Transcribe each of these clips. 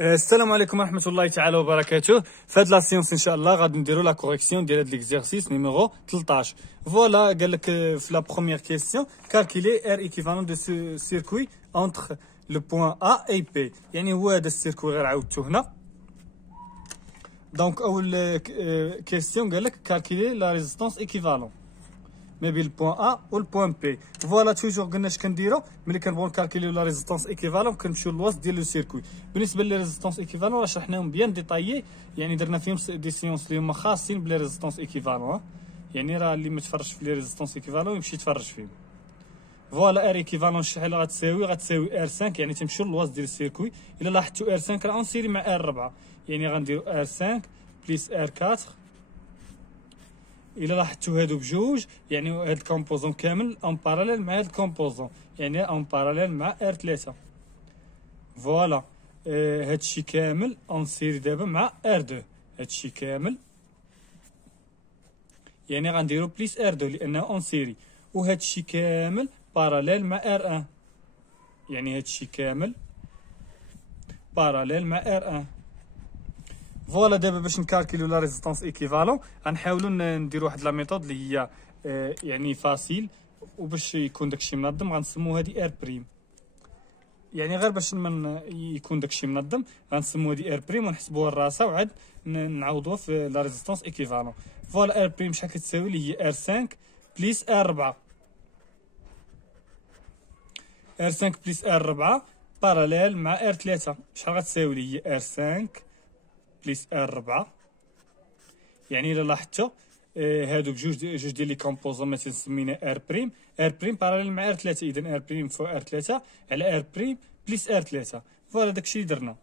السلام عليكم ورحمة الله تعالى وبركاته. في هاد لا سيونس ان شاء الله غادي نديرو لا كوريكسيون ديال هاد ليكزيرسيس نيميرو 13. فوالا قال لك في لا بروميير كيسيون كالكيلي ار ايكيفالون دو سيركوي اونتر لو بوين ا اي بي، يعني هو هذا السيركوي غير عاودتو هنا. دونك اول كيسيون قال لك كالكيلي لا ريزيستونس ايكيفالون ما بين البوان ا والبوان بي. فوالا توجور قلنا اش كنديرو ملي كنبغيو نكالكيليو لا ريزيستونس ايكيفالون كنمشيو للوسط ديال لو سيركوي. بالنسبه لي ريزيستونس ايكيفالون راه شرحناهم بيان ديطايي، يعني درنا فيهم دي سيونس اللي هما خاصين بلي ريزيستونس ايكيفالون، يعني راه اللي ما تفرجش في لي ريزيستونس ايكيفالون يمشي يتفرج فيهم. فوالا ار ايكيفالون شحال غتساوي ار 5، يعني تمشيو للوسط ديال السيركوي. الا لاحظتوا ار 5 راه اون سيري مع ار 4، يعني غنديرو ار 5 بليس ار 4. الا لاحظتوا هادو بجوج يعني هاد الكومبوزون كامل اون باراليل مع هاد الكومبوزون، يعني اون باراليل مع ار 3. فوالا هادشي كامل اون سيري دابا مع ار 2، هادشي كامل يعني غنديرو بليس ار 2 لانه اون سيري، وهادشي كامل باراليل مع ار 1، يعني هادشي كامل باراليل مع ار 1. فوالا دابا باش نكالكيلو لا ريزيستونس ايكيفالون غنحاولوا نديرو واحد لا ميثود اللي هي يعني فاسيل، وباش يكون داكشي منظم غنسمو هادي ار بريم، يعني غير باش يكون داكشي منظم غنسمو هادي ار بريم ونحسبوها لراسها وعاد نعوضوها في لا ريزيستونس ايكيفالون. فوالا ار بريم شحال كتساوي اللي هي ار 5 بليس ار 4، ار 5 بليس ار 4 باراليل مع ار 3 شحال غتساوي اللي هي ار 5 بليس ار 4، يعني الا لاحظتوا هادو بجوج ديال لي كومبوزون مثلا سمينا ار بريم، ار بريم باراليل مع ار 3، اذا ار بريم فوق ار 3 على ار بريم بليس ار 3. فوالا داكشي اللي درنا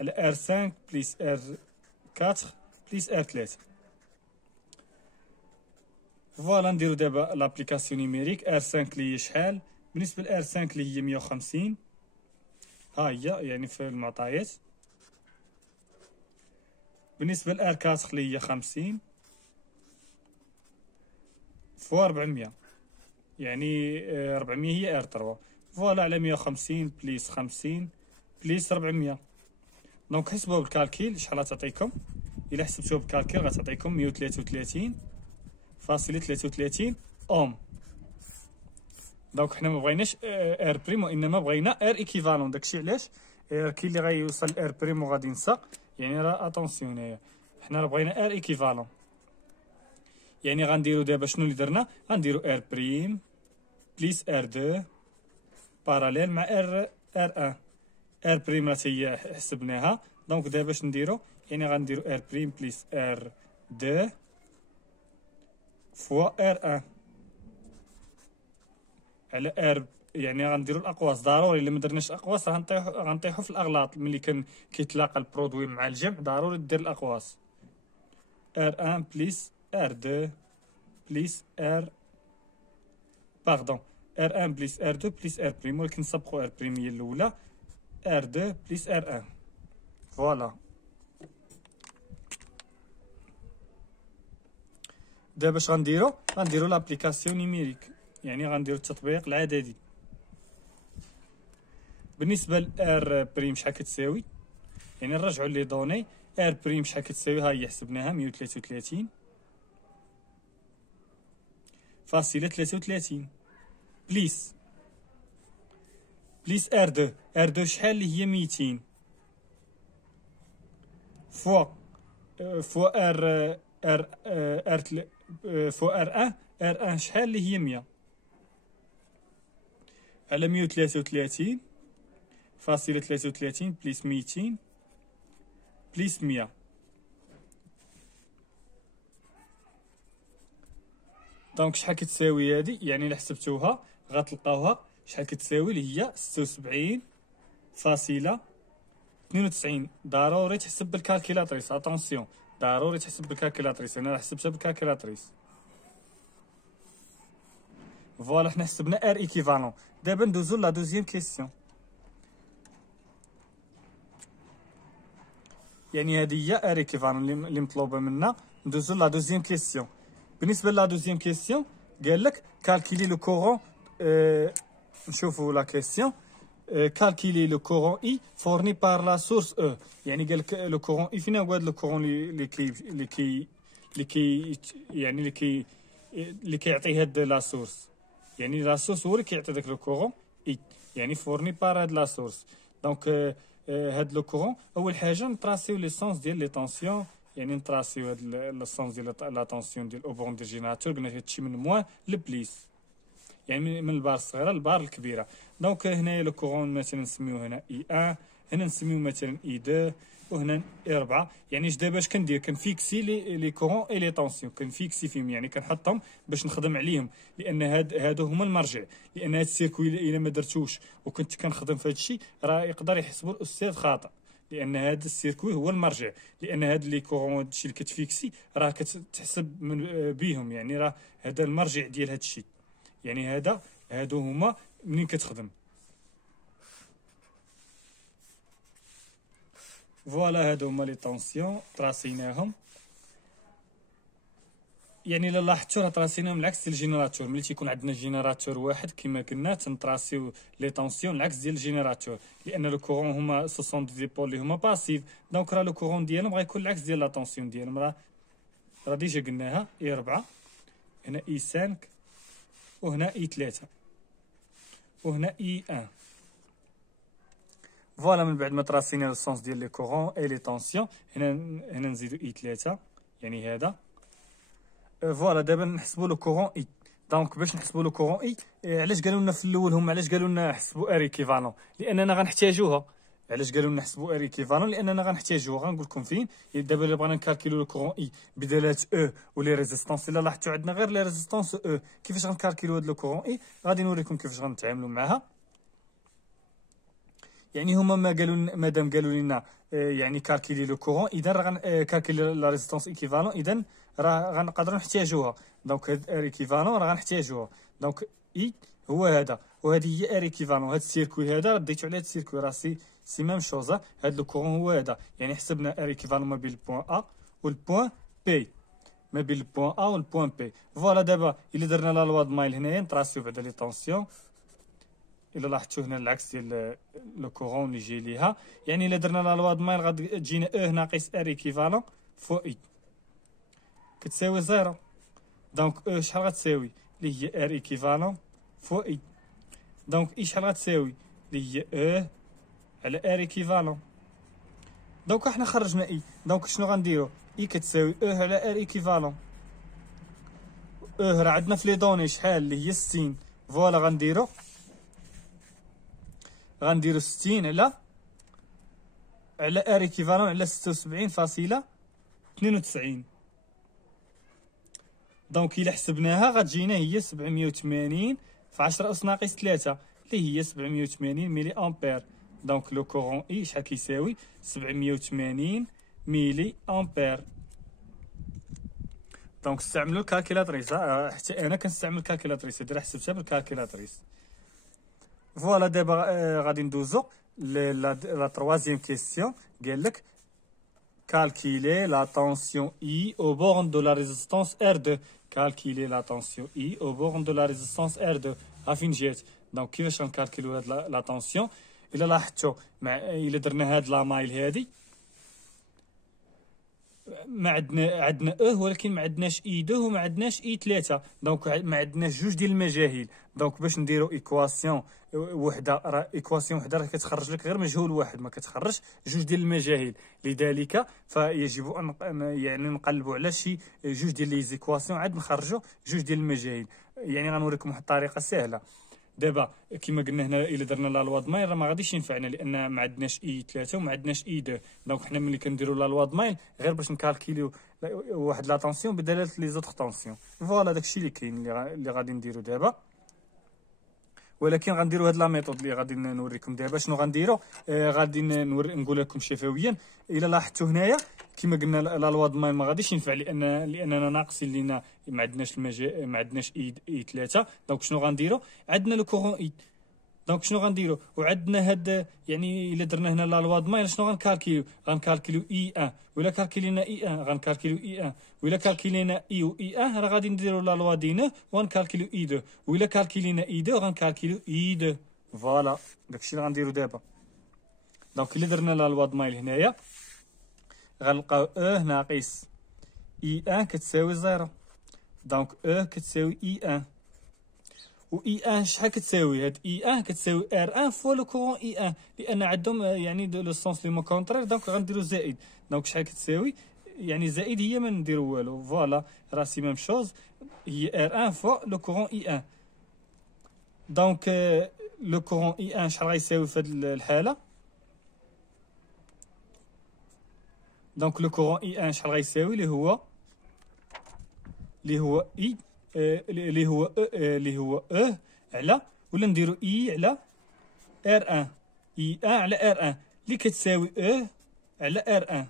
على ار 5 بليس ار 4 بليس ار 3. فوالا نديرو دابا لابليكاسيون نيميريك. ار 5 اللي هي شحال بالنسبه لار 5 اللي هي 150، ها هي يعني في المعطيات. بالنسبه لار 4 اللي هي 50 فوا 400، يعني 400 هي ار 3. فوالا على 150 بليس 50 بليس 400. دونك حسبوها بالكالكيل شحال غتعطيكم. الا حسبتوها بالكالكيل غتعطيكم 133.33 اوم. دونك حنا ما بغيناش ار بريم وانما بغينا ار ايكيفالون. داكشي علاش كاين اللي غيوصل ار بريم وغادي ينسى، يعني راه اتونسيون هنايا حنا راه بغينا ار ايكيفالون. يعني غنديرو دابا شنو اللي درنا، غنديرو ار بريم بليس ار 2 باراليل مع ار 1. ار بريم راه هي حسبناها، دونك دابا اش نديرو، يعني غنديرو ار بريم بليس ار 2 فوا ار 1 على ار، يعني غنديرو الاقواس. ضروري الا ما درناش الاقواس راه غنطيحو في الاغلاط ملي كيتلاقى البرودوي مع الجمع، ضروري دير الاقواس. ار 1 بليس ار 2 بليس ار باردون ار 1 بليس ار 2 بليس ار بريم، ولكن نسبقو ار بريم هي الاولى، ار 2 بليس ار 1. فوالا دابا اش غنديرو لابليكاسيون نيميريك، يعني غنديرو التطبيق العددي. بالنسبه لار بريم شحال كتساوي، يعني نرجعوا لي دوني. ار بريم شحال كتساوي، ها هي حسبناها 133 فاصلة 33 بليس ار 2. ار 2 شحال اللي هي 200 فوا ار 1 ار 1 شحال اللي هي 100 على 133 فاصلة 33 بليس 200 بليس 100. دونك شحال كتساوي هادي، يعني الا حسبتوها غتلقاوها شحال كتساوي اللي هي 76.92. ضروري تحسب بالكالكيلاتريس، اتونسيون ضروري تحسب بالكالكيلاتريس، انا راه حسبتها بالكالكيلاتريس. فوالا حنا حسبنا ار ايكيفالون. دابا ندوزو لا دوزيام كيسيون، يعني هذه هي ار ايكيفالون اللي مطلوبه منا. ندوزو لا دوزيام كيسيون. بالنسبه لا دوزيام كيسيون قال لك كالكيلي لو كورون. نشوفوا لا كيسيون. calculer le courant I fourni par la source E. يعني قال لك le courant I فينا هو هذا le courant اللي كيعطي هاد لا سورس. يعني لا سورس هو اللي كيعطي داك لو كورون اي، يعني فورني بار هاد لا سورس. دونك هاد لو كورون اول حاجه نطراسيو لي سونس ديال لي طونسيون، يعني نطراسيو هاد السونس ديال لا طونسيون ديال اوبون ديال جينيراتور. قلنا هادشي من موان لبليس، يعني من البار الصغيره للبار الكبيره. دونك هنايا لو كورون مثلا نسميوه هنا اي 1، هنا نسميوه مثلا اي 2، وهنا اي 4. يعني دابا اش كندير؟ كنفيكسي لي كورون اي لي طونسيون، كنفيكسي فيهم، يعني كنحطهم باش نخدم عليهم، لان هادو هما المرجع. لان هاد السيركوي الا ما درتوش وكنت كنخدم في هادشي راه يقدر يحسبوا الاستاذ خاطئ، لان هاد السيركوي هو المرجع. لان هاد لي كورون هادشي اللي كتفيكسي راه كتحسب من بيهم، يعني راه هذا المرجع ديال هادشي. يعني هادو هما منين كتخدم. فوالا هادو هما لي طونسيون طراسيناهم. يعني الا لاحظتوا راه طراسيناهم العكس ديال الجينيراتور. ملي تيكون عندنا جينيراتور واحد كما قلنا تنطراسيو لي طونسيون العكس ديال الجينيراتور، لان لو كورون هما سوسون دي زيبول اللي هما باسيف. دونك راه لو كورون ديالهم غيكون العكس ديال لا طونسيون ديالهم. راه ديجا قلناها اي 4، هنا اي 5، وهنا اي 3، وهنا اي 1. فوالا من بعد ما طراسينا لو سونس ديال لي كورون اي لي طونسيون، هنا نزيدو اي 3، يعني هذا. فوالا دابا نحسبوا لو كورون اي. دونك باش نحسبوا لو كورون اي، علاش قالوا لنا في الاول هما علاش قالوا لنا نحسبوا ار ايكيفالون؟ لاننا غنحتاجوها. علاش قالوا لنا نحسبوا ار ايكيفالون؟ لاننا غنحتاجوها. غنقول لكم فين. دابا الا بغينا نكالكيلو لو كورون اي بدلالات او ولي ريزيستونس، الا لاحظتوا عندنا غير لي ريزيستونس او. كيفاش غنكالكيلو هاد لو كورون اي؟ غادي نوريكم كيفاش غنتعاملوا معاها. يعني هما مادام قالوا لنا يعني كالكيلي لو كورون، اذا راه كالكيلي لا ريزيستونس ايكيفالون، اذا راه غنقدروا نحتاجوها. دونك هاد ار ايكيفالون راه غنحتاجوها. دونك اي هو هذا، وهذه هي ار ايكيفالون. هاد السيركوي هذا رديتو على هاد السيركوي، راه سي ميم شوز. هاد لو كورون هو هذا، يعني حسبنا ار ايكيفالون ما بين البوان ا والبوان بي، ما بين البوان ا والبوان بي. فوالا دابا الا درنا لا لوا د مايل هنايا نطراسيو بعدا لي طونسيون. الا لاحظتوا هنا العكس ديال لو كورون اللي جاي ليها، يعني الا درنا لا لوا د مايل غادي تجينا او ناقص ار ايكيفالون فوا اي كتساوي 0. دونك او شحال غتساوي؟ اللي هي ار ايكيفالون فوا اي. دونك اي شحال غتساوي؟ اللي هي او على ار ايكيفالون. دونك احنا خرجنا اي. دونك شنو غنديرو؟ اي كتساوي او على ار ايكيفالون. او راه عندنا في لي دوني شحال؟ اللي هي 60. فوالا غنديرو 60 على ار ايكيفالون على 76.92. دونك الا حسبناها غتجينا هي 780 في 10 أس ناقص 3 اللي هي 780 ملي امبير. دونك لو كورون اي شحال كيساوي؟ 780 ملي امبير. دونك استعملوا الكالكيلاتريس. حتى انا كنستعمل الكالكيلاتريس، دابا حسبتها بالكالكيلاتريس. فوالا دابا غادي ندوزو لا troisième question. قال لك calculer la tension I au borne de la résistance R2. calculer la tension I au borne de la résistance R2. ها فين جات. دونك كيفاش غنكالكيلو هاد لا طونسيون؟ الا لاحظتوا الا درنا هاد لا مايل هادي ما عندنا او، ولكن ما عندناش اي 2 وما عندناش اي 3. دونك ما عندناش جوج ديال المجاهيل. دونك باش نديرو ايكواسيون وحده، راه ايكواسيون وحده راه كتخرج لك غير مجهول واحد، ما كتخرجش جوج ديال المجاهيل. لذلك فيجب ان يعني نقلبوا على شي جوج ديال لي زيكواسيون عاد نخرجوا جوج ديال المجاهيل. يعني غنوريكم واحد الطريقه سهله. دابا كما قلنا هنا الا درنا لا لوا د مايل راه ما غاديش ينفعنا، لان ما عندناش اي 3 وما عندناش اي 2. دونك حنا ملي كنديروا لا لوا د مايل غير باش نكالكيليو واحد لا طونسيون بدلاله لي زوطخ طونسيون. فوالا داكشي اللي كاين اللي غادي نديرو دابا. ولكن غنديرو هاد لا ميثود اللي غادي نوريكم دابا. شنو غنديرو؟ غادي نقول لكم شفويا. الا لاحظتوا هنايا كما قلنا لا لوا د مايل ما غاديش ينفع، لاننا ناقصين لينا ما عندناش ما عندناش اي 3. دونك شنو غنديرو؟ عندنا لو كورون اي. دونك شنو غنديرو؟ وعندنا هاد يعني الا درنا هنا لا لوا د مايل شنو غنكالكيليو اي 1. ولا كالكيلينا اي 1 غنكالكيليو اي 1. ولا كالكيلينا اي و اي 1 راه غادي نديرو لا لوا دي 9 وغنكالكيليو اي 2. ولا كالكيلينا اي 2 غنكالكيليو اي 2. فوالا داكشي اللي غنديرو دابا. دونك الا درنا لا لوا د مايل هنايا غنلقاو او ناقص اي ان كتساوي 0. دونك او كتساوي اي ان، و اي ان شحال كتساوي؟ هاد اي ان كتساوي ار ان فوا لو كورون اي ان، لان عندهم يعني لو سونس لي مو كونترير. دونك غنديرو زائد. دونك شحال كتساوي؟ يعني زائد هي ما نديرو والو. فوالا راسي ميم شوز، هي ار ان فوا لو كورون اي ان. دونك لو كورون اي ان شحال غيساوي في هاد الحاله؟ دونك لو كورون اي ان شحال غيساوي؟ اللي هو اي اللي هو او على، ولا نديرو اي على ار ان، اي ان على ار ان اللي كتساوي او على ار ان،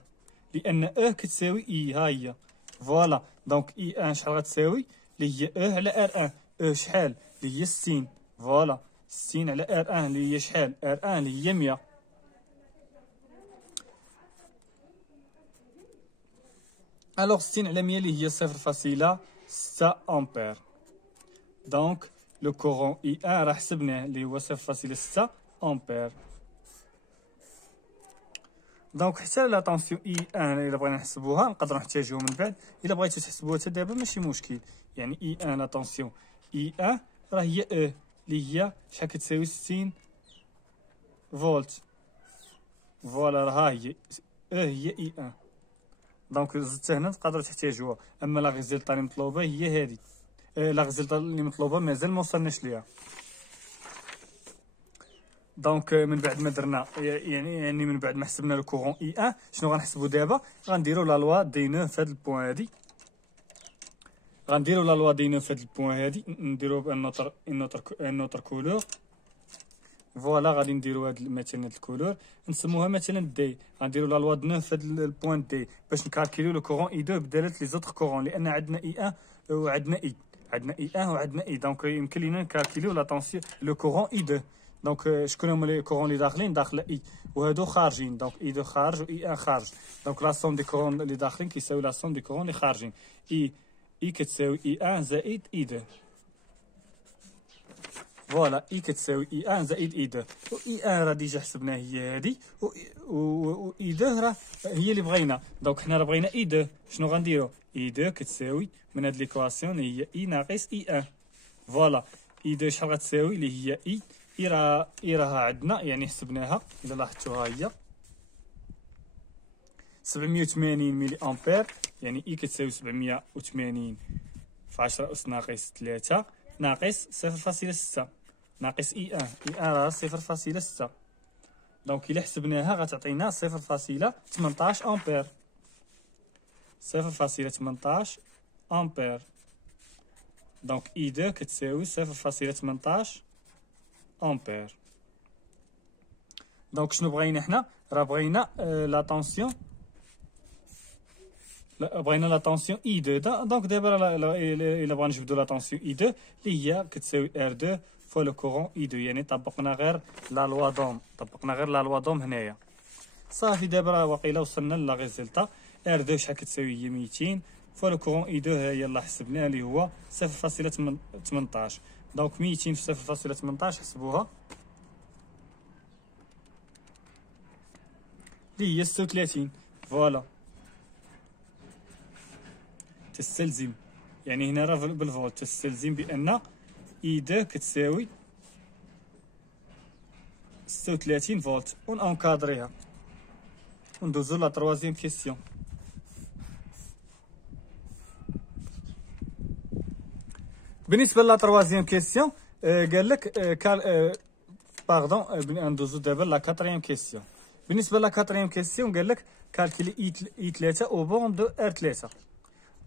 لان او كتساوي اي. ها هي فوالا. دونك اي ان شحال غتساوي؟ اللي هي او على ار ان. او شحال؟ اللي هي 60. فوالا 60 على ار ان اللي هي شحال؟ ار ان اللي هي 100. الوغ 60 على 100 اللي هي 0.6 امبير. دونك لو كورون اي ان راه حسبناه اللي هو 0.6 امبير. دونك حتى لا طونسيون اي ان الا بغينا نحسبوها نقدروا نحتاجوها من بعد. الا بغيتو تحسبوها حتى دابا ماشي مشكل. يعني اي ان لا طونسيون اي ان راه هي او اللي هي شحال كتساوي 60 فولت. فوالا راه ها هي او هي اي ان. دونك زدت هنا تقدروا تحتاجوها. اما لا ريزلطه اللي مطلوبه هي هذه. لا ريزلطه اللي مطلوبه مازال ما وصلناش ليها. دونك من بعد ما درنا يعني من بعد ما حسبنا لو كورون اي ان، شنو غنحسبو دابا؟ غنديرو لا لوا دي نو في هاد البوان هادي. غنديرو لا لوا دي نو في هاد البوان هادي، نديرو بان نوتر كولور. فوالا غادي نديرو هاد مثلا هاد الكولور نسموها مثلا دي. غنديرو لا لوا د نو في هاد البوان دي باش نكالكيليو لو كورون اي 2 بداله لي زوطخ كورون، لان عندنا اي ان وعندنا اي، عندنا اي ان وعندنا اي. دونك يمكن لينا نكالكيليو لا طونسيون لو كورون اي 2. دونك شكون هما لي كورون اللي داخلين؟ داخله اي وهادو خارجين. دونك اي 2 خارج و اي ان خارج. دونك لا سوم دي كورون اللي داخلين كيساوي لا سوم دي كورون اللي خارجين. اي كتساوي اي ان زائد اي 2. فوالا اي كتساوي اي ان زائد اي 2. و اي ان راه ديجا حسبناها هي هادي، و اي 2 راه هي اللي بغينا. دونك حنا راه بغينا اي 2. شنو غنديرو؟ اي 2 كتساوي من هاد ليكواسيون هي اي ناقص اي ان. فوالا اي 2 شحال غتساوي؟ اللي هي اي راها عندنا يعني حسبناها. الا لاحظتوا ها هي 780 ملي امبير. يعني اي كتساوي 780 في 10 أس ناقص 3 ناقص 0.6 ناقص اي ان. اي ان راه 0.6. دونك الا حسبناها غتعطينا 0.18 امبير. 0.18 امبير. دونك اي 2 كتساوي 0.18 امبير. دونك شنو بغينا حنا؟ راه بغينا لا طونسيون، بغينا لا طونسيون اي 2. دونك دابا الا بغينا نجبدو لا طونسيون اي 2 اللي هي كتساوي ار 2 فوا لو كورون اي 2. يعني طبقنا غير لا لوا دوم هنايا صافي. دابا راه واقيلا وصلنا لا ريزلطا. ار 2 شحال كتساوي؟ هي 200 فوا لو كورون اي 2 ها هي يلاه حسبناها اللي هو 0.18. دونك 200 في 0.18 حسبوها اللي هي 36. فوالا تستلزم يعني هنا راه بالفولت تستلزم بان اي 2 كتساوي 36 فولت. ونكادريها وندوزو لا تروازيام كيسيون. بالنسبه لا تروازيام كيسيون قال لك باردون ندوزو دابا لا كاتريام كيسيون. بالنسبه لا كاتريام كيسيون قال لك كالكولي اي 3 او بون دو ار 3.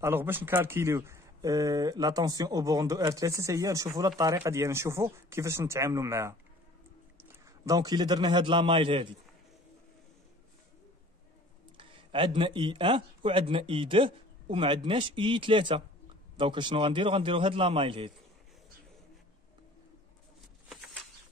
الوغ باش نكالكيليو لا طونسيون او بون دو ار 3 هي نشوفوا الطريقه ديالنا، نشوفوا كيفاش نتعاملوا معها. دونك الا درنا هاد لا مايل هادي عندنا اي 1 وعندنا اي 2 وما عندناش اي 3. دونك شنو غنديرو هاد لا مايل هادي.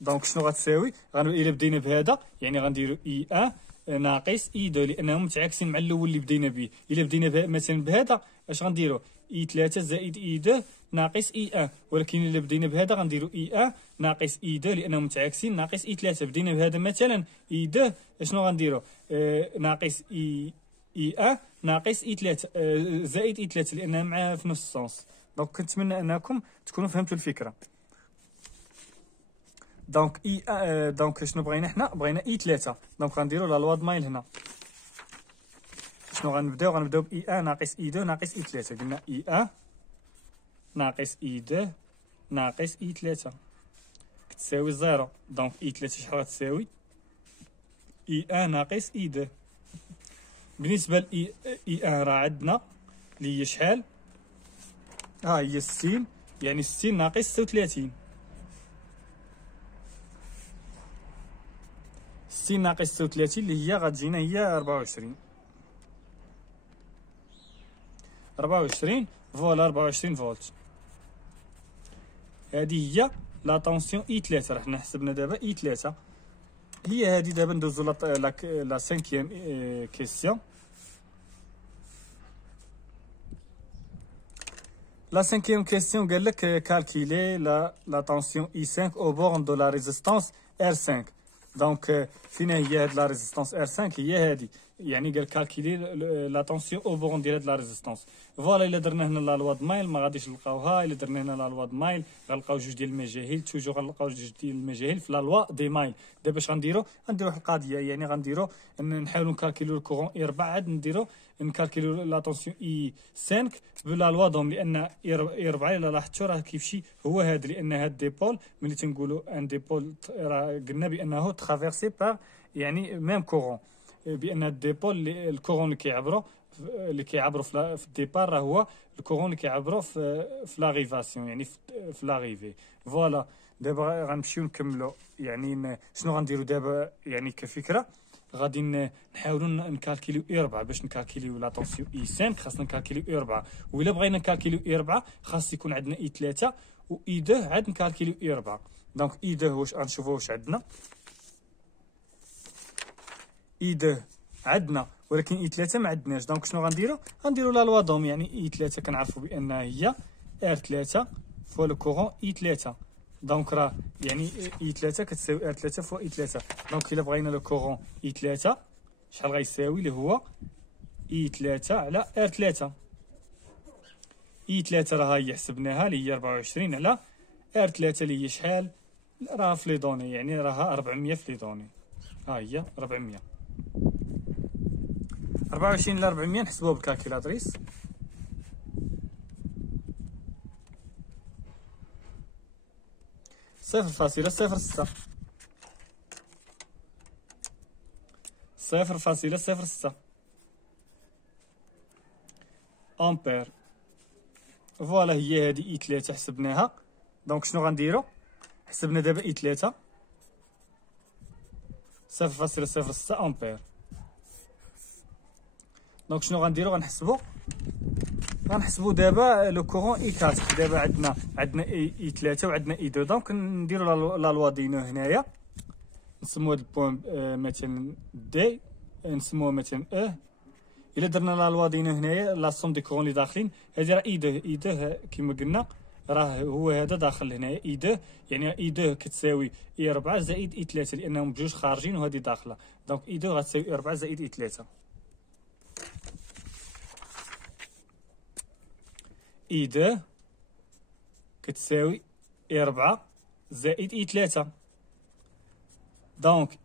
دونك شنو غتساوي؟ الا بدينا بهذا يعني غنديرو اي 1 ناقص اي 2 لانهم متعاكسين مع الاول اللي بدينا به. الا بدينا مثلا بهذا اش غنديرو؟ اي 3 زائد اي 2 ناقص اي 1. ولكن الا بدينا بهذا غنديروا اي 1 ناقص اي 2 لانهم متعاكسين ناقص اي 3. بدينا بهذا مثلا اي 2 شنو غنديروا؟ ناقص اي 1 ناقص اي 3 زائد اي 3 لانها معاها في نفس السونس. دونك كنتمنى انكم تكونوا فهمتوا الفكره. دونك دونك شنو بغينا حنا؟ بغينا اي 3. دونك غنديروا لا لوا د مايل هنا. شنو غنبداو ب اي 1 ناقص اي 2 ناقص اي 3. قلنا اي 1 ناقص اي 2 ناقص اي 3 كتساوي 0. دونك اي 3 شحال غتساوي؟ اي 1 ناقص اي 2. بالنسبه ل اي 1 راه عندنا اللي هي شحال؟ ها هي 60، يعني 60 ناقص 36. 60 ناقص 36 اللي هي غتجينا هي 24. فوالا 24 فولت. هذه هي لا طونسيون اي 3. راه حنا حسبنا دابا اي 3 هي هذه. دابا ندوزو لا سانكيام كيسيون. La cinquième question قال لك calculer la tension I5 au borne de la résistance R5. دونك فينا هي هاد لا ريزيستونس R5 هي هادي، يعني قال كالكيلي لا طونسيون او بورون ديال هاد لا ريزيستونس. فوالا الا درنا هنا لا لوا د مايل ما غاديش نلقاوها، الا درنا هنا لا لوا د مايل غنلقاو جوج ديال المجاهيل، توجور غنلقاو جوج ديال المجاهيل في لا لوا دي مايل. دابا اش غنديرو؟ غنديرو واحد القضيه، يعني غنديرو نحاولو نكالكيلو الكورون اي 4 عاد نديرو نكالكيلو لا طونسيون اي 5 بلا لوا دوم، لان اي 4 الا لاحظتو راه كيمشي هو هذا، لان هاد ديبول ملي تنقولوا ان ديبول راه قلنا بانه ترافيرسي بار يعني ميم كورون، بان الديبول الكورون اللي كيعبروا في الديبار راه هو الكورون اللي كيعبروا في لاغيفاسيون، يعني في لاغيفي. فوالا دابا غنمشيو نكملوا، يعني شنو غنديروا دابا يعني كفكره؟ غادي نحاولوا نكالكيليو اي 4 باش نكالكيليو لا طونسيون اي 5 خاصنا نكالكيليو اي 4، وإلا بغينا نكالكيليو اي 4 خاص يكون عندنا اي 3 و اي 2 عاد نكالكيليو اي 4. دونك اي 2 واش غنشوفوا واش عندنا؟ اي 2 عندنا ولكن اي 3 ما عندناش. دونك شنو غنديروا لا لوا دوم، يعني اي 3 كنعرفوا بانها هي ار 3 فوا لو كورون اي 3. دونك راه يعني اي 3 كتساوي ار 3 فوا اي 3. دونك الا بغينا لو كورون اي 3 شحال غيساوي؟ اللي هو اي 3 على ار 3. اي 3 راه هي حسبناها اللي هي 24 على ار 3 اللي هي شحال؟ راه في لي دوني، يعني راها 400 في لي دوني. ها هي 400. 24 إلى 400 نحسبوها بالكالكيلاتريس. صفر فاصلة صفر ستة. 0.06 أمبير. فوالا هي هادي اي 3 حسبناها. دونك شنو غنديرو؟ حسبنا دابا اي 3 0.06 أمبير. دونك شنو غنديرو؟ غنحسبو دابا لو كورون اي 4. دابا عندنا اي 3 وعندنا اي 2. دونك نديرو لا لوا دينو هنايا، نسمو هاد البوان مثلا دي، نسموها مثلا الا درنا لا لوا دينو هنايا لا سوم دي كورون اللي داخلين، هادي راه اي 2 كيما قلنا راه هو هذا داخل هنايا اي 2، يعني اي 2 كتساوي اي 4 زائد اي 3 لانهم بجوج خارجين وهذه داخله. دونك اي 2 غتساوي اي 4 زائد اي 3. اي 2 كتساوي اي 4 زائد اي 3. دونك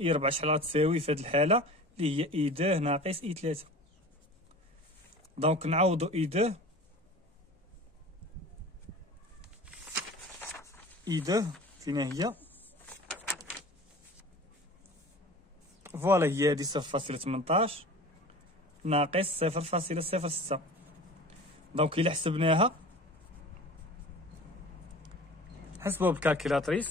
اي 4 شحال غتساوي في هذه الحاله؟ اللي هي اي 2 ناقص اي 3. دونك نعوضو اي 2 فينا هي؟ فوالا هي هادي 0.18 ناقص 0.06. دونك إلا حسبناها حسبوها بالكالكيلاتريس.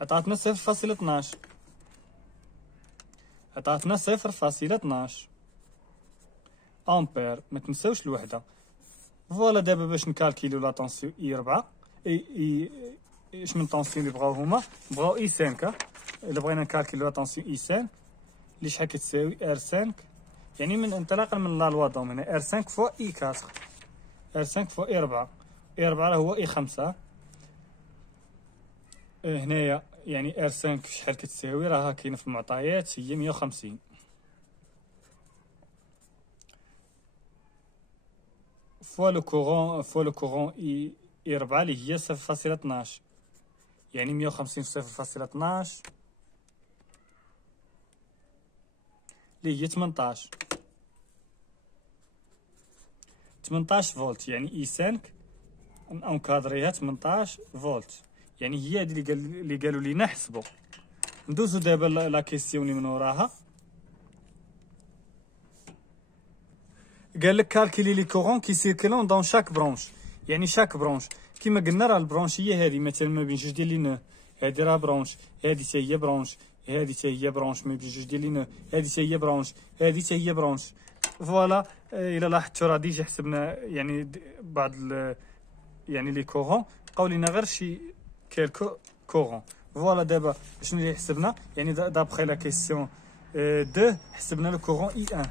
عطاتنا 0.12. عطاتنا 0.12 أمبير. ما تنساوش الوحدة. فوالا دابا باش نكالكيلو لا طونسيون اي 4 ايش من طونسيون اللي بغاو هما؟ بغاو اي 5. الا بغينا نكالكيلو لا طونسيون اي 5 اللي شحال كتساوي ار 5 يعني من انطلاقا من لا لوا دوم هنا ار 5 فوا اي 4 ار 5 فوا اي 4 اي 4 راه هو اي 5 هنايا يعني ار 5 شحال كتساوي راها كاينه في المعطيات هي 150 فوا لو كورون اي 4 اللي هي 0.12 يعني 150 في 0.12 اللي هي 18 فولت يعني اي 5 نكادريها 18 فولت يعني هي هذه اللي قالوا لينا حسبوا. ندوزو دابا لا كيسيون اللي من وراها. قال لك كالكيلي لي كورون كي سيركلون دون شاك برونش يعني شاك برونش كيما قلنا راه البرونش هي هذه مثلا ما بين جوج ديال لي نو هذه راه برونش هذه حتى هي برونش هذه حتى هي برونش ما بين جوج ديال لي نو هذه حتى هي برونش هذه حتى هي برونش فوالا. الا لاحظتوا راه ديجا حسبنا يعني بعض يعني لي كورون بقاو لينا غير شي كيلكو كورون فوالا. دابا شنو اللي حسبنا يعني دابخي لا كيسيون 2 حسبنا لو كورون اي 1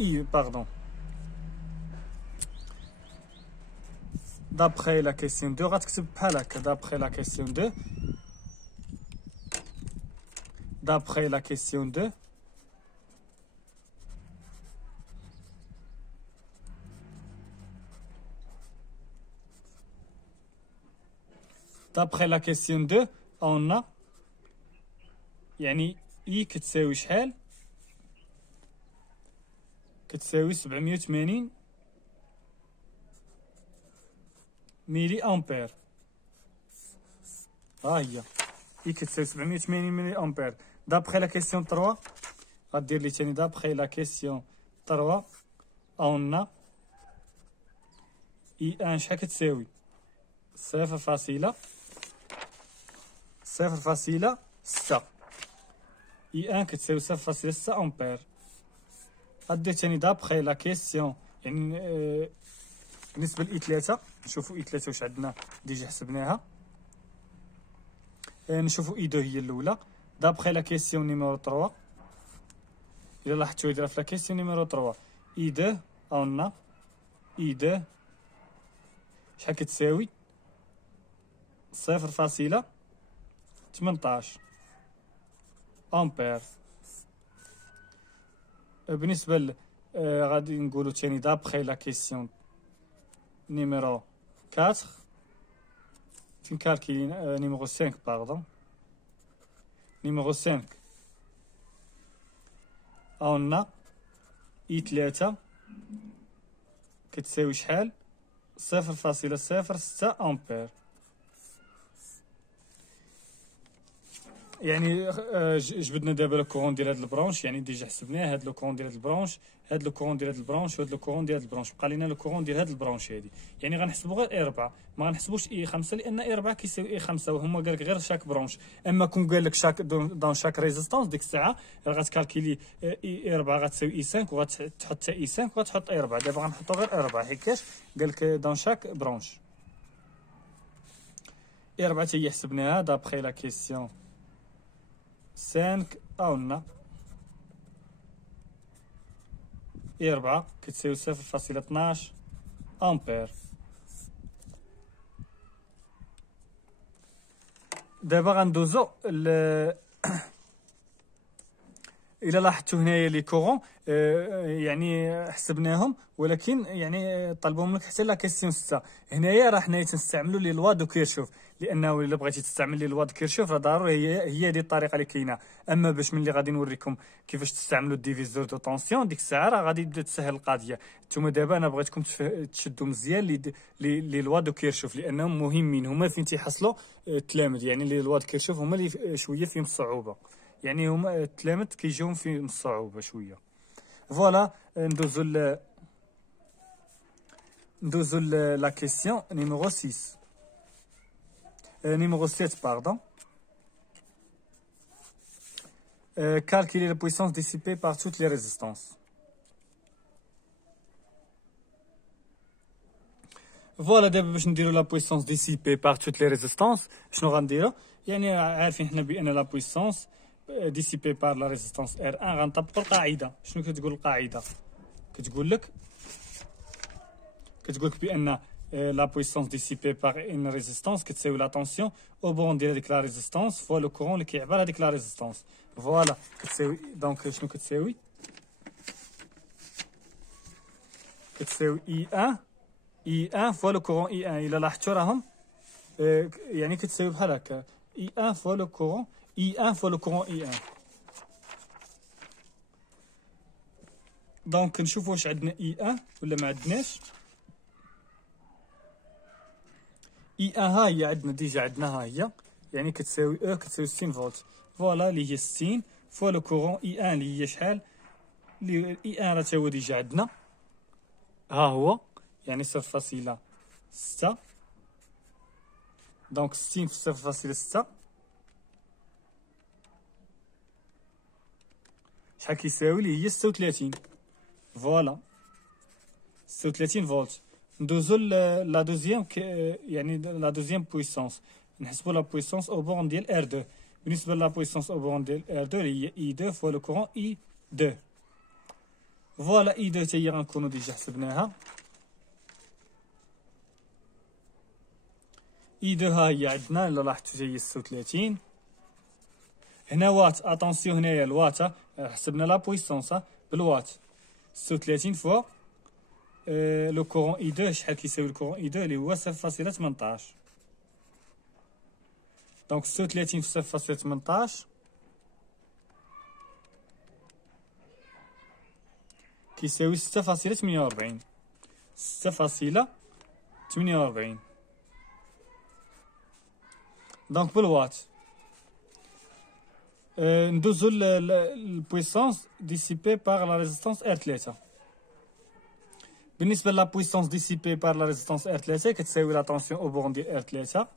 اي باردون. D'après la question 2, غتكتب بحال هكا d'après la question 2 d'après la question 2 d'après la question 2 on a يعني اي كتساوي شحال كتساوي 780 ميلي امبير. ها هي اي كتساوي 780 ميلي امبير. دابخي لا كيسيون 3 غدير لي ثاني دابخي لا كيسيون 3 اون اي 1 شحال كتساوي 0.6 اي 1 كتساوي 0.6 امبير. غدير ثاني دابخي لا كيسيون يعني بالنسبه لاي 3 نشوفوا اي 3 واش عندنا ديجا حسبناها. نشوفوا اي 2 هي الاولى دابخي لا كيسيون نيميرو 3 الا لاحظتوا يدير في لا كيسيون نيميرو 3 اي 2 اون اي 2 شحال كتساوي 0.18 امبير. بالنسبه غادي نقولوا ثاني دابخي لا كيسيون numéro 4 فين كالكيلين numéro 5 باردون numéro 5 عندنا اي 3 كتساوي شحال 0.06 امبير. يعني جبدنا دابا لو كورون ديال هاد البرونش يعني ديجا حسبناه هاد لو كورون ديال هاد البرونش هاد لو كورون ديال هاد البرونش وهاد لو كورون ديال هاد البرونش بقى لينا لو كورون ديال هاد البرونش هادي يعني غنحسبوا غير اي 4 ما غنحسبوش اي 5 لان اي 4 كيساوي اي 5 وهما قال لك غير شاك برونش. اما كون قال لك شاك دون شاك ريزيستونس ديك الساعه غتكالكيلي اي 4 غتساوي اي 5 وغتحط حتى اي 5 وغتحط اي 4. دابا غنحطوا غير اي 4 حيتاش قال لك دون شاك برونش. اي 4 هي حسبناها دابخي لا كيسيون 5 عندنا اي 4 كتساوي 0.12 امبير. دابا غندوزو الا لاحظتوا هنايا لي كورون يعني حسبناهم ولكن يعني طلبوهم لك حتى لا كيسيون 6. هنايا راه حنايا تنستعملوا لي لوا دو كيرشوف لانه الا بغيتي تستعمل لي لوا دو كيرشوف راه ضروري هي هذه الطريقه اللي كاينه. اما باش ملي غادي نوريكم كيفاش تستعملوا الديفيزور دو طونسيون ديك الساعه راه غادي تسهل القضيه. نتوما دابا انا بغيتكم تشدوا مزيان لي لوا دو كيرشوف لانهم مهمين هما فين تيحصلوا التلامذ يعني لي لوا دو كيرشوف هما اللي شويه فيهم الصعوبه يعني هما التلامذ كيجيهم في الصعوبه شويه. فوالا ندوزو لا كيسيون نيميرو 6 numéro 7 pardon. Calculer la puissance dissipée par toutes les résistances. فوالا دابا باش نديرو لا بويسونس ديسيبي باغ توت لي ريزيستانس شنو غنديرو؟ يعني عارفين حنا بان لا بويسونس ديسيبي باغ لا ريزيستانس ار 1 غنطبقو القاعده. شنو كتقول القاعده؟ كتقول لك بان لا بويسونس ديسيبي باغ ان ريزيستانس كتساوي لا طونسيون او بون ديال هذيك لا ريزيستانس فوا لو كورون اللي كيعبر هذيك لا ريزيستانس. فوالا كتساوي دونك شنو كتساوي اي 1 اي 1 فوا لو كورون اي 1. الا لاحظتوا راهم يعني كتساوي بحال هكا اي 1 فوا لو كورون اي 1 فوا لو كورون اي 1. دونك نشوفوا واش عندنا اي 1 ولا ما عندناش. اي 1 ها هي عندنا ديجا، عندنا ها هي يعني كتساوي كتساوي 60 فولت. فوالا اللي هي 60 فوا لو كورون اي 1 اللي هي شحال؟ اللي اي 1 راه تا هو ديجا عندنا ها هو يعني 0.6. دونك 60 في 0.6 شحال كيساوي؟ اللي هي 36. فوالا 36 فولت. ندوزو لا دوزيام يعني لا دوزيام بويسونس، نحسبو لا بويسونس او بورن ديال ار 2. بالنسبه لا بويسونس او بورن ديال ار 2 اللي هي اي 2 فوا لو كورون اي 2. فوالا اي 2 حتى هي غنكونو ديجا حسبناها. اي 2 ها هي عندنا الا لاحظتو هي 36. هنا وات، اتونسيون هنايا الوات حسبنا لا بويسونس بالوات. 36 فوا لو كورون اي 2 شحال كيساوي الكورون اي 2 اللي هو 0.18. دونك 36 في 0.18 كيساوي 6.48. 6.48. دونك بالوات ندوزو البويسونس ديسيبي باغ لا ريزيستانس ار 3. بالنسبه لا بويسونس ديسيبي باغ لا ريزيستانس ار 3 كتساوي لا طونسيون او بورن ديال ار 3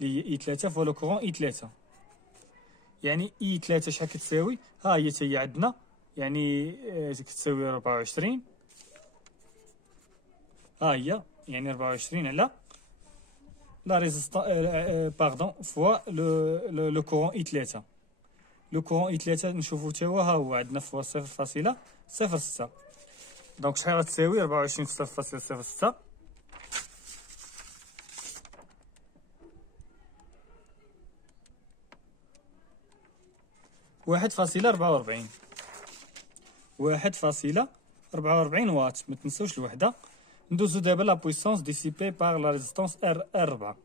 اللي هي اي 3 فوا لو كورون اي 3. يعني اي 3 شحال كتساوي؟ ها هي حتى هي عندنا يعني كتساوي 24. ها هي يعني 24 على لا ريزيستانس باردون فوا لو كورون اي 3. لو كورون اي 3 نشوفو تا هو ها هو عندنا فوا 0.06. دونك شحال غتساوي 24 في 0.06 1.44. 1.44 واط. ما تنساوش الوحده. ندوزو دابا لا بويسونس ديسيبي باغ لا ريزيستانس ار 4.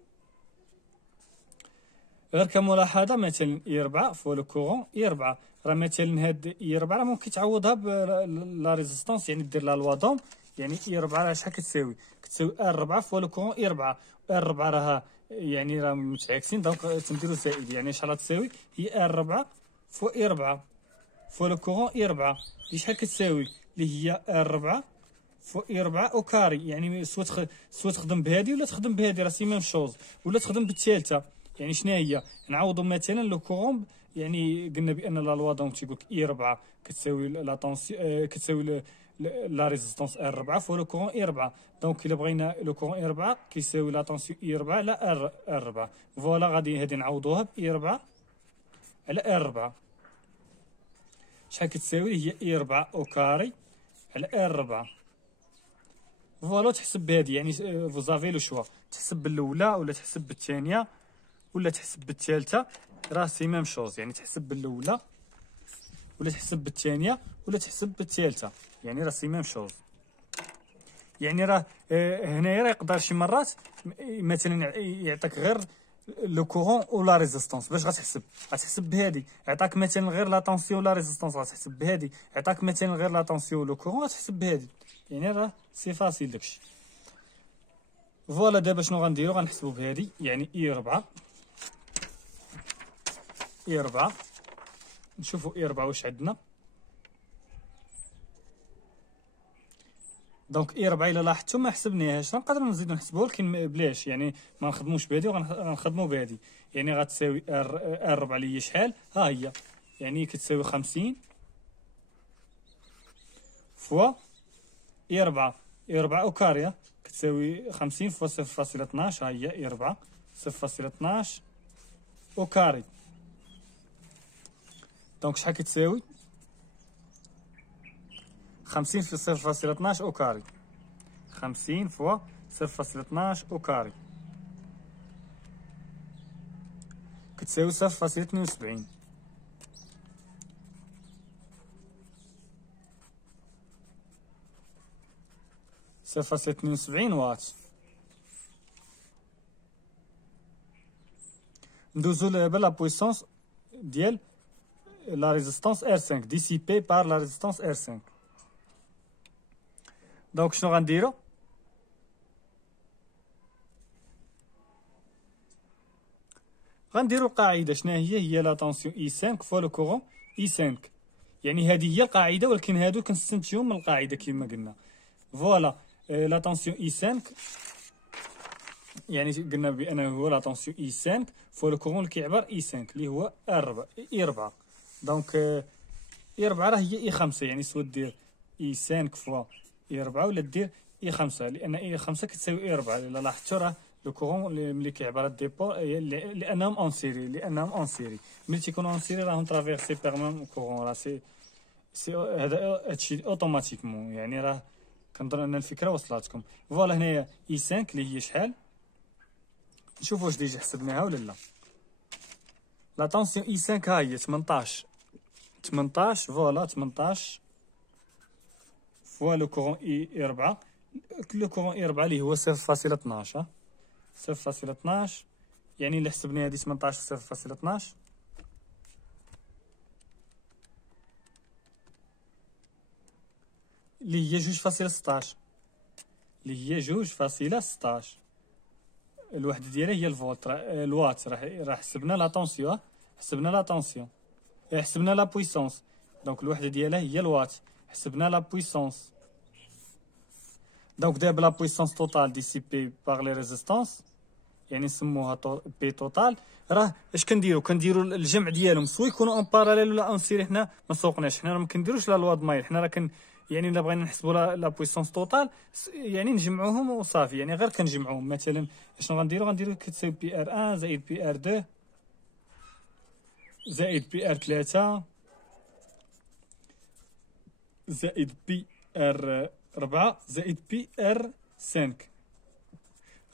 غير كملاحظه مثلا اي 4 فوا لو كورون اي 4 راه مثلا هاد اي 4 راه ممكن تعوضها بلا ريزيستانس يعني دير لا لوا دوم. يعني اي 4 راه شحال كتساوي؟ كتساوي ار 4 فوا لو كورون اي 4. ار 4 راها يعني راه متعاكسين دونك تنديرو زائد. يعني شحال غتساوي؟ هي ار 4 فوا اي 4 فوا لو كورون اي 4 اللي شحال كتساوي؟ اللي هي ار 4 فوا اي 4 او كاري. يعني سوا تخدم بهادي ولا تخدم بهادي راه سي ميم شوز، ولا تخدم بالثالثه. يعني شنو هي؟ نعوضو مثلا لو كورون. يعني قلنا بان لا لوا دونك تيقول لك اي 4 كتساوي لا طونسيون كتساوي لا ريزيستانس ار 4 فوا لو كورون اي 4. دونك الا بغينا لو كورون اي 4 كيساوي لا طونسيون اي 4 على ار 4. فوالا غادي هادي نعوضوها باي 4 على ار 4. شحال كتساوي؟ هي اي 4 او كاري على ار 4. فوالا تحسب بهادي. يعني فوزافي لو شوا تحسب بالاولى ولا تحسب بالثانيه ولا تحسب بالثالثه. راه سي ميم شوز. يعني تحسب بالاولى ولا تحسب بالثانيه ولا تحسب بالثالثه. يعني راه سي ميم شوز. يعني راه هنايا راه يقدر شي مرات مثلا يعطيك غير لو كورون ولا ريزيستانس. باش غتحسب بهادي. عطاك مثلا غير لا طونسيون ولا ريزيستانس غتحسب بهادي. عطاك مثلا غير لا طونسيون ولو كورون غتحسب بهادي. يعني راه سي فاسيل داكشي. فوالا دابا شنو غنديرو؟ غنحسبو بهادي. يعني اي 4 اي 4 نشوفو اي 4 واش عندنا. دونك اي 4 الا لاحظتو ما حسبناهاش. نقدروا نزيدو نحسبوها ولكن بلاش. يعني ما نخدموش بهادي وغنخدمو بهادي. يعني غتساوي ار 4 اللي هي شحال؟ ها هي يعني كتساوي 50 فوا اي 4. اي 4 او كاري كتساوي 50 فوا 0.12. ها هي اي 4 0.12 او كاري. دونك شحال كتساوي 50 في 0.12 او كاري. 50 فوا 0.12 او كاري كتساوي 0.72. صفر فاصلة 72 واط. ندوزو دابا لا بويسونس ديال لا ريزيستانس R5 ديسيبي بار لا ريزيستانس R5. دونك شنو غنديرو؟ غنديرو القاعده. شنو هي لا طونسيون I5 فوا لو كورون I5. يعني هذه هي القاعده، ولكن هادو كنستنتجوهم من القاعده كما قلنا. فوالا لا طونسيون I5 يعني قلنا بانه هو لا طونسيون I5 فوا لو كورون اللي كيعبر I5 اللي هو I4. دونك I4 راه هي I5، يعني سوا دير I5 فوا I4 ولا دير I5، لان I5 كتساوي I4. الا لاحظتوا راه لو كورون ملي كيعبر الديبو لانهم اون سيري. ملي تيكونوا اون سيري راهم ترافيرسي بيغ ميم كورون. راه سي هذا هادشي اوتوماتيكمون، يعني راه كنظن ان الفكره وصلاتكم. فوالا هنايا I5 اللي هي شحال؟ نشوفوا واش ديجا حسبناها ولا لا. لا طونسيون I5 ها هي 18. فوالا 18 فوا لو كورون I4. لو كورون I4 اللي هو 0.12. 0.12 يعني اللي حسبنا هادي 18 0.12 اللي هي 2.16. الوحده ديالها هي الفولت. الوات راه حسبنا لا طونسيون. حسبنا لا بويسونس. دونك الوحده ديالها هي الوات. حسبنا لا بويسونس. دونك دابا لا بويسونس توتال ديسيبي باغ لي ريزيستانس يعني نسموها بي توتال. راه اش كنديرو الجمع ديالهم سوا يكونوا اون باراليل ولا اون سيري. حنا ما سوقناش، حنا ما كنديروش لا لوا د مايل. حنا راه يعني الا بغينا نحسبوا لا بويسونس توتال يعني نجمعوهم وصافي. يعني غير كنجمعوهم. مثلا شنو غنديرو كتساوي بي ار 1 زائد بي ار 2 زائد بي ار 3 زائد بي ار 4 زائد بي ار 5.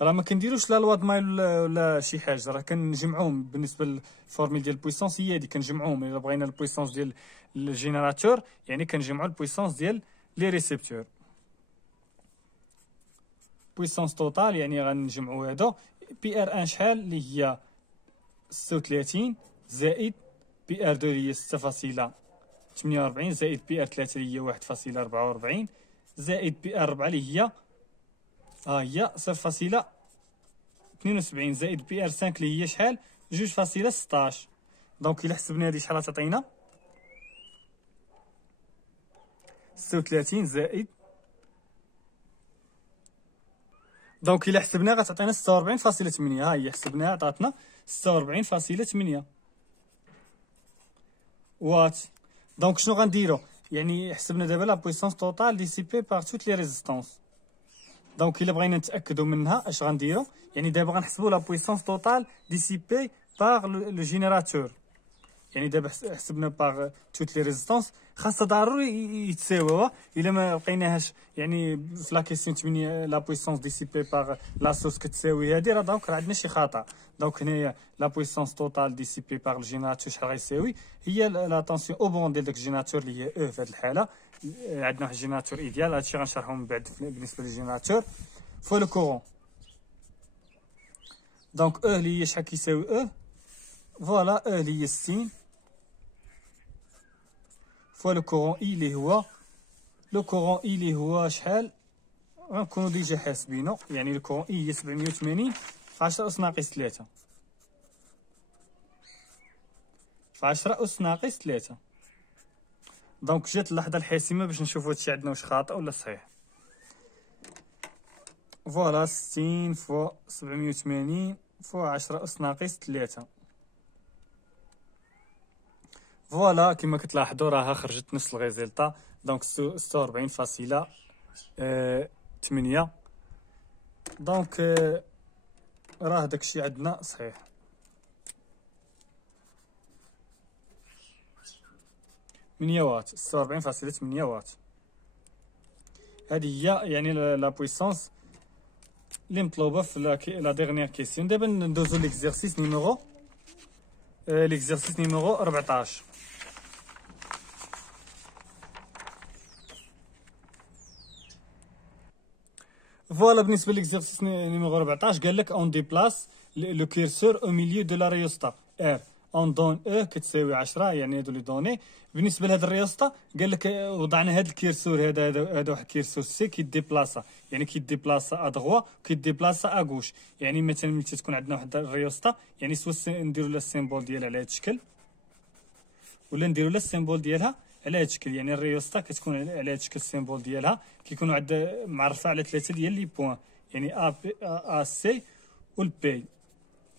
راه ما كنديروش لا لوا د مايل ولا شي حاجه، راه كنجمعوهم. بالنسبه للفورميل ديال البويسونس هي هادي، كنجمعوهم. الا بغينا البويسونس ديال الجينيراتور يعني كنجمعوا البويسونس ديال لي ريسيبتور. بويسونس توتال يعني غنجمعوا هذا. بي ار 1 شحال؟ اللي هي 36 زائد بي ار 2 اللي هي 6.48 زائد بي ار 3 اللي هي 1.44 زائد بي ار 4 اللي هي هي 0.72 زائد بي ار 5 اللي هي شحال؟ 2.16. دونك الا حسبنا هادي شحال تعطينا؟ 36 زائد. دونك الا حسبنا غتعطينا 46.8. ها هي حسبناها عطاتنا 46.8 وات. دونك شنو غنديرو؟ يعني حسبنا دابا لا بويسونس توتال ديسيبي بار توت لي ريزيستانس. دونك الا بغينا نتاكدوا منها اش غنديرو؟ يعني دابا غنحسبوا لا بويسونس توتال ديسيبي بار لو جينيراتور. يعني دابا حسبنا باغ توت لي ريزيستانس خاصها ضروري يتساويوا. الا ما لقيناهاش يعني في لا كيسيون 8 لا بويسونس ديسيبي باغ لا سوس كتساوي هادي، راه دونك عندنا شي خطا. دونك هنايا لا بويسونس توتال ديسيبي باغ الجينيراتور شحال غيساوي؟ هي لا طونسيون او بون ديال داك الجينيراتور اللي هي او في هاد الحاله. عندنا واحد الجينيراتور ايديال، هادشي غنشرحو من بعد بالنسبه للجينيراتور فوا لو كورون. دونك او اللي هي شحال كيساوي او؟ فوالا او اللي هي 60 فوا لو كورون اي اللي هو اللي هو شحال؟ غنكونو ديجا حاسبينو. يعني لو كورون اي هي 780 في 10 أس ناقص 3 في 10 أس ناقص 3. دونك جات اللحظه الحاسمه باش نشوفوا هادشي عندنا واش خاطئ ولا صحيح. فوالا 60 فوا 780 فوا 10 أس ناقص 3. فوالا كما كتلاحظوا راها خرجت نفس الريزلطا. دونك 46.8 دونك راه داكشي عندنا صحيح. مية واط، 46.8 واط. هذه هي يعني لا بويسونس اللي مطلوبه في لا ديرنيير كيسيون. دابا ندوزو ليكزيرسيس نيميرو 14. فوالا بالنسبه ليكزيرسيس نيميرو 14 قال لك اون ديبلاس لو كيرسور او ميليو دو لا ريوستا ار اون دون او كتساوي 10. يعني هادو لي دوني. بالنسبه لهاد الريوستا قال لك وضعنا هاد الكيرسور هذا واحد الكيرسور سي كيديبلاصا، يعني كيديبلاصا ا دغوا كيديبلاصا ا غوش. يعني مثلا ملي تكون عندنا واحد الريوستا يعني سوا نديرو لها السيمبول ديالها على هاد الشكل ولا نديرو لها السيمبول ديالها على هاد الشكل. يعني الريوستا كتكون على هاد الشكل السيمبول ديالها كيكونوا عند معرفه على 3 ديال لي بوين، يعني ا سي والبي،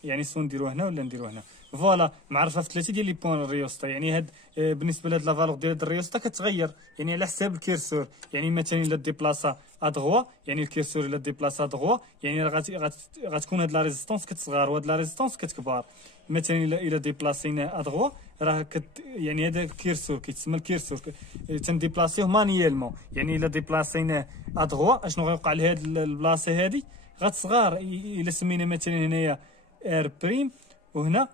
يعني سوا نديرو هنا ولا نديرو هنا. فوالا معرفه في 3 ديال لي بوين الريوستا. يعني هاد بالنسبه لهاد لا فالور ديال هاد الريوستا كتغير يعني على حساب الكيرسور. يعني مثلا الا ديبلاصا ا دغوا يعني الكيرسور الا ديبلاصا دغوا يعني غتكون هاد لا ريزيستونس كتصغر وهاد لا ريزيستونس كتكبر. مثلا الا ديبلاسينا ا دغوا راه يعني هذا الكيرسور كيتسمى الكيرسور تنديبلاسيوه مانييلمون. يعني الا ديبلاسيناه ا دغوا اشنو غيوقع لهاد البلاصه هادي غتصغر. الا سمينا مثلا هنايا ار بريم وهنا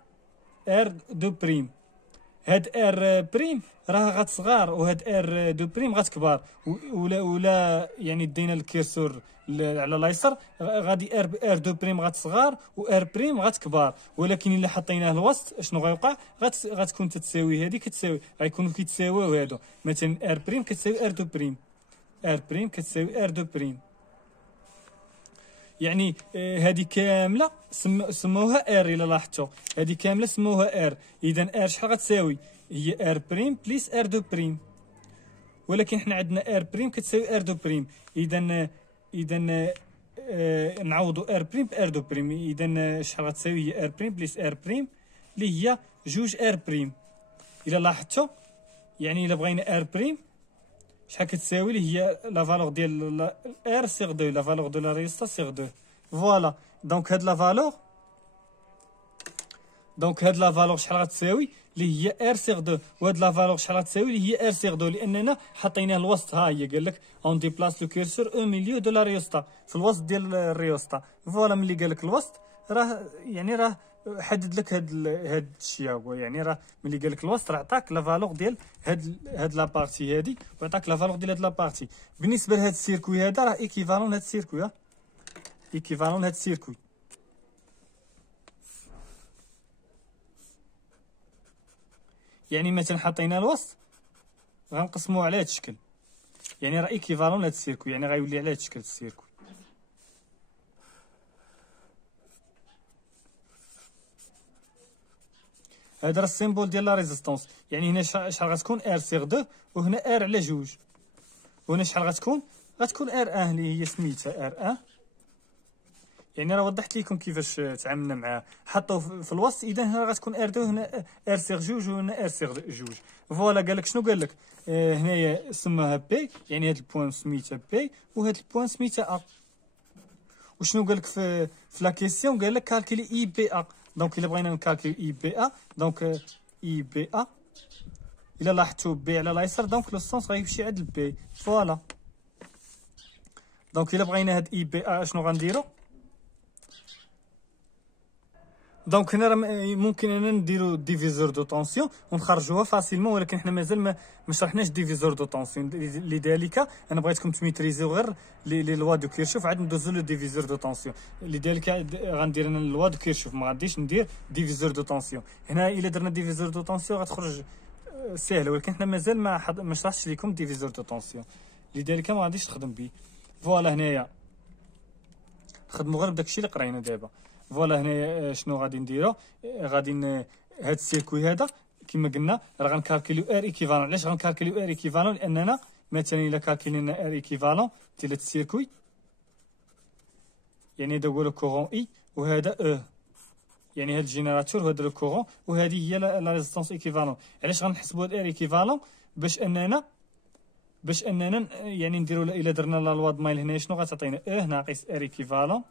ار دو بريم، هاد ار بريم راه غتصغر وهاد ار دو بريم غتكبر. ولا يعني دينا الكيرسور على اليسار غادي ار دو بريم غتصغر و ار بريم غتكبر. ولكن الا حطيناه الوسط اشنو غيوقع؟ غتكون تتساوي هادي كتساوي غيكونوا كيتساويو هادو. مثلا ار بريم كتساوي ار دو بريم، ار بريم كتساوي ار دو بريم. يعني هذه كامله سموها ار. الا لاحظتوا هذه كامله سموها ار. اذا ار شحال غتساوي؟ هي ار بريم بليس ار دو بريم. ولكن حنا عندنا ار بريم كتساوي ار دو بريم. اذا نعوضوا ار بريم بار دو بريم. اذا شحال غتساوي؟ هي ار بريم بليس ار بريم اللي هي جوج ار بريم. الا لاحظتوا يعني الا بغينا ار بريم شحال كتساوي؟ اللي هي لا فالور ديال ار سيغ دو لا فالور دو لا ريزيستا سيغ دو. فوالا دونك هاد لا فالور شحال غتساوي؟ اللي هي ار سيغ دو. وهاد لا فالور شحال غتساوي؟ اللي هي ار سيغ دو، لاننا حطيناه الوسط. ها هي قال لك اون ديبلاس لو كيرسور او ميليو دو لا ريوستا، في الوسط ديال الريوستا. فوالا ملي قال لك الوسط راه يعني راه حدد لك هاد الشيء هو. يعني راه ملي قال لك الوسط راه عطاك لا فالور ديال هاد لا بارتي هادي وعطاك لا فالور ديال هاد لا بارتي. بالنسبه لهاد السيركوي هذا راه ايكيفالون لهاد السيركوي، ايكيفالون لهاد السيركوي. يعني مثلا حطينا الوسط غنقسموه على هاد الشكل، يعني راه ايكيفالون لهاد السيركوي، يعني غيولي على هاد الشكل السيركوي. هذا راه السيمبول ديال لا ريزيستونس. يعني هنا شحال غتكون؟ ار سيغ دو، وهنا ار على جوج، وهنا شحال غتكون ار ان اللي هي سميتها ار ان. يعني راه وضحت لكم كيفاش تعاملنا معاه. حطوه في الوسط. اذا هنا غتكون ار دو، هنا ار سيغ جوج، وهنا ار سيغ جوج. فوالا قال لك شنو قال لك؟ هنايا سماها بي، يعني هاد البوان سميتها بي وهاد البوان سميتها ا. وشنو قال لك في لا كيسيون؟ قال لك كالكولي اي بي ا. دونك الا بغينا نكالكولي اي بي ا، دونك اي بي ا الا لاحظتوا بي على اليسار دونك لو سونس غيمشي عند البي. فوالا دونك الا بغينا هاد اي بي ا اشنو غنديرو؟ دونك هنا راه ممكن اننا نديرو ديفيزور دو طونسيون ونخرجوها فاسيلمون، ولكن حنا مازال ما شرحناش ديفيزور دو طونسيون. لذلك انا بغيتكم تميتريزيو غير لي لوا دو كيرشوف عاد ندوزو لو ديفيزور دو طونسيون. لذلك غندير انا لوا دو كيرشوف، ما غاديش ندير ديفيزور دو طونسيون. هنا الا درنا ديفيزور دو طونسيون غتخرج سهله، ولكن حنا مازال ما شرحتش لكم ديفيزور دو طونسيون، لذلك ما غاديش نخدم به. فوالا هنايا نخدمو غير بداكشي اللي قرينا دابا. فوالا هنايا شنو غادي نديرو؟ غادي هاد السيركوي هذا كما قلنا راه غنكالكوليو ار ايكيفالون. علاش غنكالكوليو ار ايكيفالون؟ لاننا مثلا الا كالكولينا ار ايكيفالون ديال هاد السيركوي، يعني هذا هو لو كورون اي وهذا او، يعني هاد الجينيراتور وهذا لو كورون، وهذه هي لا ريزيستونس ايكيفالون. علاش غنحسبوا هاد ار ايكيفالون؟ باش اننا باش اننا يعني نديرو الا درنا لا لوا د مايل هنا شنو غتعطينا اه ناقص ار ايكيفالون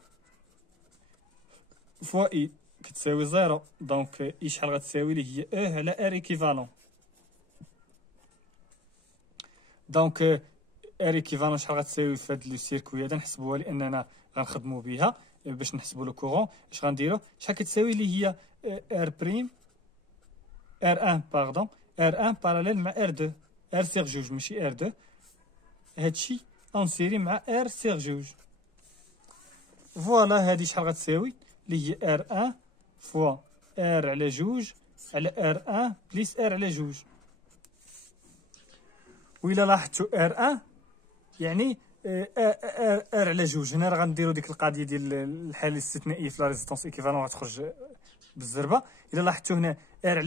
فوا اي كتساوي زيرو. دونك اي شحال غتساوي لي هي اه على ار ايكيفالون. دونك ار ايكيفالون شحال غتساوي في هاد لو سيركوي هذا نحسبوها لاننا غنخدمو بها باش نحسبوا لو كورون. اش غنديرو شحال كتساوي لي هي ار بريم ار 1 باردون ار 1 باراليل مع ار 2 ار سيغ جوج ماشي ار 2 هادشي اون سيري مع ار سيغ جوج. فوالا هادي شحال غتساوي لي هي ار 1 فوا ار على جوج على ار 1 بليس ار على جوج. وإلا لاحظتوا ار 1 يعني ار على جوج. هنا راه غنديرو ديك القضيه ديال الحاله الاستثنائيه في لا ريزيستونس ايكيفالون غتخرج بالزربه. الا لاحظتوا هنا ار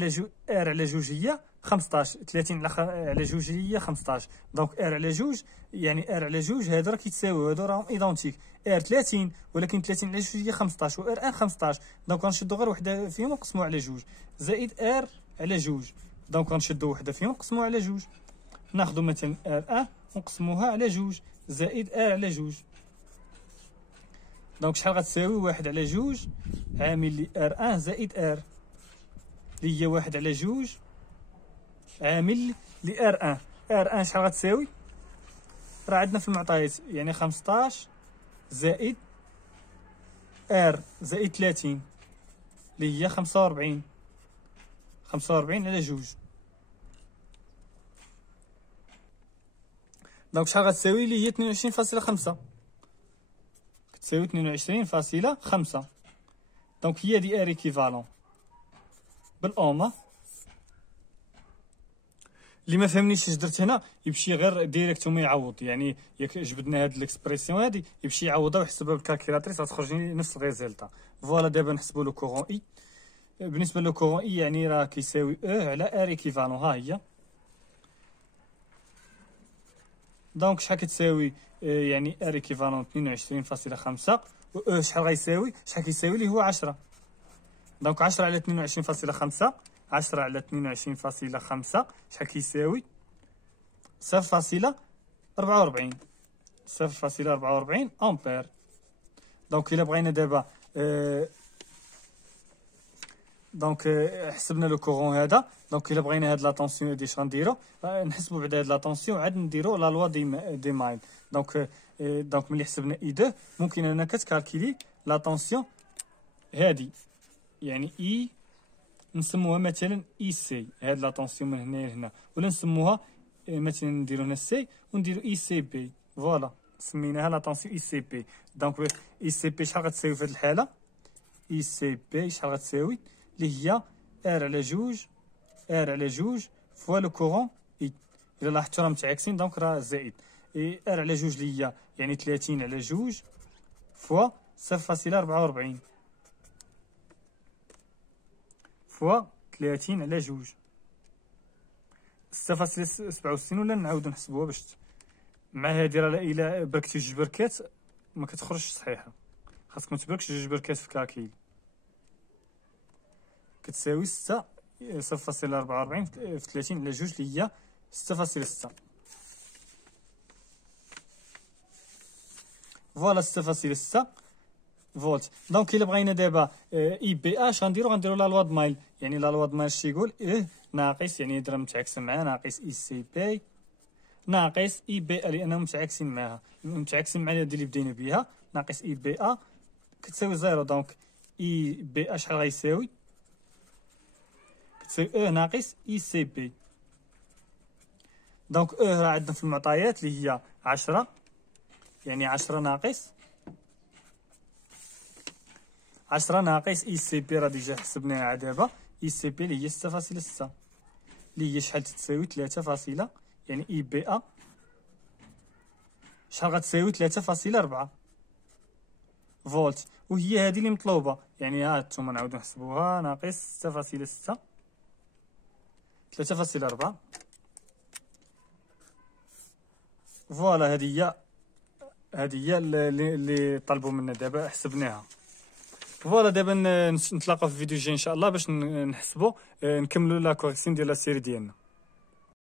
على جوج هي 15 30 على جوج هي 15. دونك ار على جوج يعني ار على جوج هادو راه كيتساويو هادو راهم ايدونتيك ار 30 ولكن 30 على جوج هي 15 و ار 1 15. دونك غنشدو غير وحده فيهم ونقسموها على جوج زائد ار على جوج. دونك غنشدو وحده فيهم ونقسموها على جوج. ناخذ مثلا ار 1 ونقسموها على جوج زائد ار على جوج. دونك شحال غتساوي واحد على جوج عامل لي ار 1 زائد ار اللي هي واحد على جوج عامل لي ار 1. ار 1 شحال غتساوي راه عندنا في المعطيات يعني 15 زائد ار زائد 30 اللي هي 45 على جوج. دونك شحال غتساوي لي هي 22.5 كتساوي 22.5. دونك هي دي ار ايكيفالون بالاوما. اللي ما فهمنيش اش درت هنا يمشي غير ديريكتومون يعوض. يعني ياك جبدنا هاد ليكسبرسيون هادي يمشي يعوضها ويحسبها بالكالكيلاتريس غتخرج لي نفس الريزلتا. فوالا دابا نحسبوا لو كورون اي. بالنسبه لو كورون اي يعني راه كيساوي او على ار ايكيفالون. ها هي دونك شحال كتساوي يعني ار ايكيفالون 22.5 و او شحال غيساوي شحال كيساوي لي هو 10. دونك 10 على 22.5 10 على 22.5 شحال كيساوي 0.44 0.44 امبير. دونك الا بغينا دابا دونك حسبنا لو كورون هذا. دونك الا بغينا هاد لا طونسيون هادي اش غنديرو نحسبوا بعدا هاد لا طونسيون عاد نديرو لا لوا دي مايل. دونك ملي حسبنا اي 2 ممكن انا كتكالكيلي لا طونسيون هادي يعني اي نسموها مثلا اي سي. هاد لا طونسيون من هنا لهنا ولا نسموها مثلا نديرو هنا سي ونديرو اي سي بي. فوالا سميناها لا طونسيون اي سي بي. دونك اي سي بي شحال غتساوي في هاد الحاله اي سي بي شحال غتساوي اللي هي ار على جوج فوا لو كورون اي. الا لاحظتوا راه متعاكسين دونك راه زائد ار على جوج اللي هي يعني 30 على جوج فوا 0.44 فوا 30 على جوج 6.67. ولا نعاودو نحسبوها باش مع هادي راه الا بركتي جوج بركات ما كتخرجش صحيحه. خاصك ما تبركش جوج بركات في كالكيل. كتساوي 6 0.44 في 30 على جوج اللي هي 6.6. فوالا 6.6 فولت. دونك الا بغينا دابا اي بي اش غنديرو لا لوا د مايل. يعني لا لوا د مايل شي يقول ناقص يعني درهم متعاكسه معاه ناقص اي سي بي ناقص اي بي ا لانهم متعاكسين معاها متعاكسين مع هادي اللي بدينا بها ناقص اي بي ا كتساوي زيرو. دونك اي بي ا شحال غيساوي كتساوي ناقص اي سي بي. دونك راه عندنا في المعطيات اللي هي 10 يعني 10 ناقص اي سي بي راه ديجا حسبناها دابا. اي سي بي اللي هي 6.6 اللي هي شحال تساوي 3 يعني اي بي ا شحال غتساوي 3.4 فولت. وهي هذه اللي مطلوبه يعني ها نتوما نعاودو نحسبوها ناقص 6.6 3.4 فوالا هذه هي اللي طلبوا منا دابا حسبناها. فوالا دابا نتلاقاو في فيديو جاي ان شاء الله باش نحسبوا نكملوا لا كوريكسيون ديال لا سيري ديالنا.